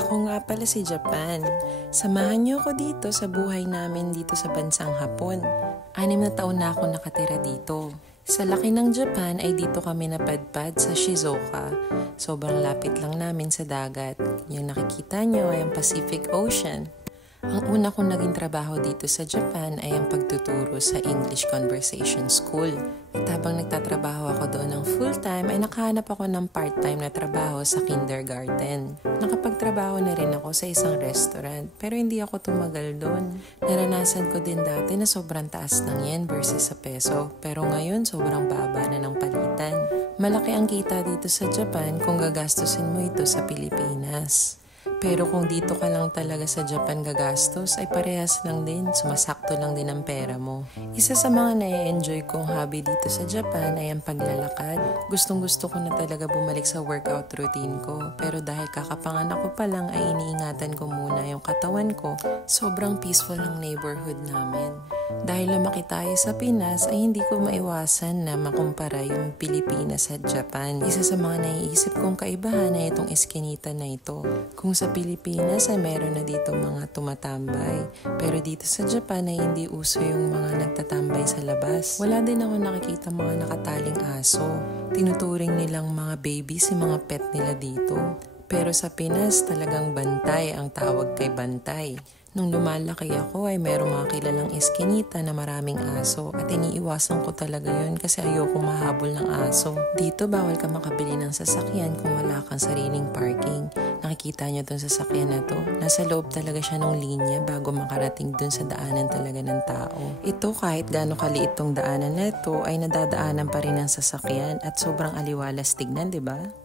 Ako nga pala si Japan. Samahan niyo ako dito sa buhay namin dito sa bansang Hapon. 6 na taon na ako nakatira dito. Sa laki ng Japan ay dito kami napadpad sa Shizuoka. Sobrang lapit lang namin sa dagat. Yung nakikita niyo ay ang Pacific Ocean. Ang una kong naging trabaho dito sa Japan ay ang pagtuturo sa English Conversation School. At habang nagtatrabaho ako doon ng full-time ay nakahanap ako ng part-time na trabaho sa kindergarten. Nakapagtrabaho na rin ako sa isang restaurant pero hindi ako tumagal doon. Naranasan ko din dati na sobrang taas ng yen versus sa peso pero ngayon sobrang baba na ng palitan. Malaki ang kita dito sa Japan kung gagastusin mo ito sa Pilipinas. Pero kung dito ka lang talaga sa Japan gagastos, ay parehas lang din, sumasakto lang din ang pera mo. Isa sa mga na-enjoy kong hobby dito sa Japan ay ang paglalakad. Gustong gusto ko na talaga bumalik sa workout routine ko. Pero dahil kakapanganak ko pa lang ay iniingatan ko muna yung katawan ko. Sobrang peaceful ang neighborhood namin. Dahil lumaki tayo sa Pinas ay hindi ko maiwasan na makumpara yung Pilipinas at Japan. Isa sa mga naiisip kong kaibahan ay itong eskinita na ito. Kung sa Pilipinas ay meron na dito mga tumatambay. Pero dito sa Japan ay hindi uso yung mga nagtatambay sa labas. Wala din ako nakikita mga nakataling aso. Tinuturing nilang mga baby si mga pet nila dito. Pero sa Pinas talagang bantay ang tawag kay bantay. Nung lumalaki ako ay merong mga kilalang eskinita na maraming aso at iniiwasan ko talaga yun kasi ayoko mahabol ng aso. Dito bawal ka makabili ng sasakyan kung wala kang sariling parking. Nakikita niyo dun sa sasakyan na to? Nasa loob talaga siya ng linya bago makarating dun sa daanan talaga ng tao. Ito kahit gaano kaliit tong daanan na ito ay nadadaanan pa rin ng sasakyan at sobrang aliwalas tignan, 'di ba?